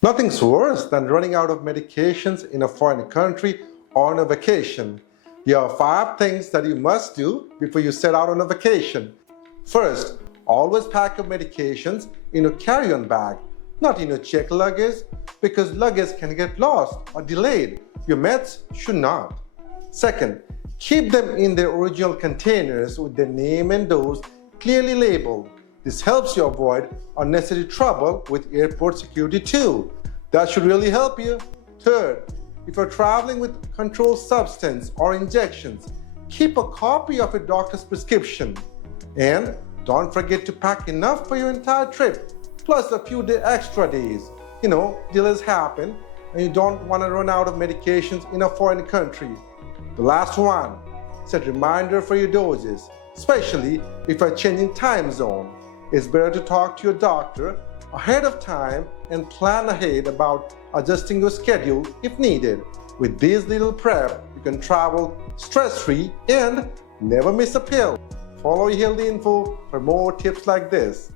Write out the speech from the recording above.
Nothing's worse than running out of medications in a foreign country or on a vacation. Here are 5 things that you must do before you set out on a vacation. First, always pack your medications in a carry-on bag, not in your checked luggage, because luggage can get lost or delayed. Your meds should not. Second, keep them in their original containers with their name and dose clearly labeled. This helps you avoid unnecessary trouble with airport security too. That should really help you. Third, if you're traveling with controlled substance or injections, keep a copy of a doctor's prescription. And don't forget to pack enough for your entire trip, plus a few extra days. Delays happen and you don't want to run out of medications in a foreign country. The last one, set reminder for your doses, especially if you're changing time zone. It's better to talk to your doctor ahead of time and plan ahead about adjusting your schedule if needed. With this little prep, you can travel stress-free and never miss a pill. Follow Healthy Info for more tips like this.